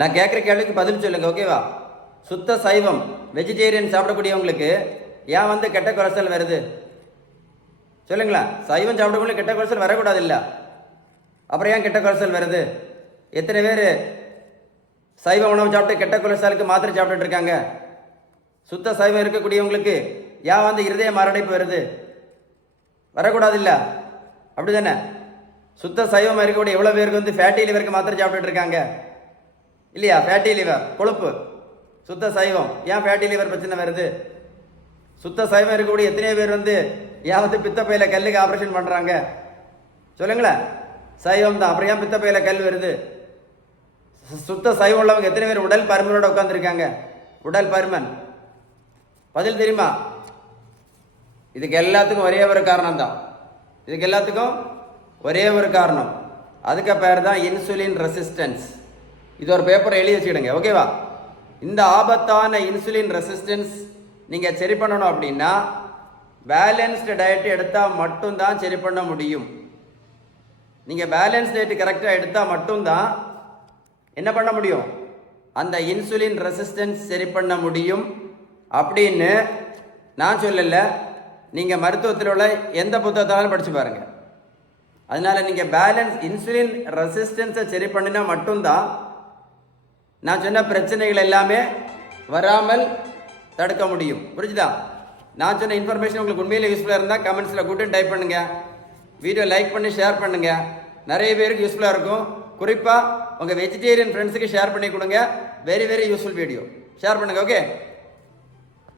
நான் கேட்குற கேள்விக்கு பதில் சொல்லுங்க, ஓகேவா? சுத்த சைவம் வெஜிடேரியன் சாப்பிடக்கூடியவங்களுக்கு ஏன் வந்து கெட்ட கொலஸ்ட்ரால் வருது சொல்லுங்களா? சைவம் சாப்பிடக்கூடிய கெட்ட கொலஸ்ட்ரால் வரக்கூடாது இல்லை, அப்புறம் ஏன் கெட்ட கொலஸ்ட்ரால் வருது? எத்தனை பேர் சைவ உணவு சாப்பிட்டு கெட்ட கொலஸ்ட்ராலுக்கு மாத்திரை சாப்பிட்டுட்டு இருக்காங்க? சுத்த சைவம் இருக்கக்கூடியவங்களுக்கு ஏன் வந்து இருதய மாரடைப்பு வருது? வரக்கூடாது இல்லை, அப்படி தானே? சுத்த சைவம் இருக்கக்கூடிய எவ்வளோ பேருக்கு வந்து ஃபேட்டி லிவருக்கு மாத்திரை சாப்பிட்டுட்டு இருக்காங்க இல்லையா? ஃபேட்டி லிவர் கொழுப்பு. சுத்த சைவம் ஏன் ஃபேட்டி லிவர் பிரச்சனை வருது? சுத்த சைவம் இருக்கக்கூடிய எத்தனையோ பேர் வந்து ஏன் வந்து பித்தப்பையில கல்லுக்கு ஆப்ரேஷன் பண்ணுறாங்க சொல்லுங்களேன்? சைவம் தான், அப்புறம் ஏன் பித்தப்பையில கல் வருது? சுத்த சைவம் உள்ளவங்க எத்தனை பேர் உடல் பருமனோட உட்காந்துருக்காங்க? உடல் பருமன் பதில் தெரியுமா? இதுக்கு எல்லாத்துக்கும் ஒரே ஒரு காரணம் தான். இதுக்கு எல்லாத்துக்கும் ஒரே ஒரு காரணம், அதுக்கு பேர் தான் இன்சுலின் ரெசிஸ்டன்ஸ். இது ஒரு பேப்பரை எழுதி வச்சுக்கிடுங்க, ஓகேவா? இந்த ஆபத்தான இன்சுலின் ரெசிஸ்டன்ஸ் நீங்கள் சரி பண்ணணும் அப்படின்னா பேலன்ஸ்டு டயட் எடுத்தால் மட்டும்தான் சரி பண்ண முடியும். நீங்கள் பேலன்ஸ் டயட் கரெக்டாக எடுத்தால் மட்டும்தான் என்ன பண்ண முடியும்? அந்த இன்சுலின் ரெசிஸ்டன்ஸ் சரி பண்ண முடியும் அப்படின்னு நான் சொல்லலை, நீங்கள் மருத்துவத்தில் உள்ள எந்த புத்தகத்தாலும் படித்து பாருங்கள். அதனால நீங்கள் பேலன்ஸ் இன்சுலின் ரெசிஸ்டன்ஸை சரி பண்ணினா மட்டும்தான் நான் சொன்ன பிரச்சனைகள் எல்லாமே வராமல் தடுக்க முடியும். புரிஞ்சுதா? நான் சொன்ன இன்ஃபர்மேஷன் உங்களுக்கு உண்மையிலே யூஸ்ஃபுல்லாக இருந்தால் கமெண்ட்ஸில் கூட்டு டைப் பண்ணுங்கள், வீடியோ லைக் பண்ணி ஷேர் பண்ணுங்கள். நிறைய பேருக்கு யூஸ்ஃபுல்லாக இருக்கும். குறிப்பாக உங்கள் வெஜிடேரியன் ஃப்ரெண்ட்ஸுக்கு ஷேர் பண்ணி கொடுங்க. Very very useful video share பண்ணுங்கள், ஓகே?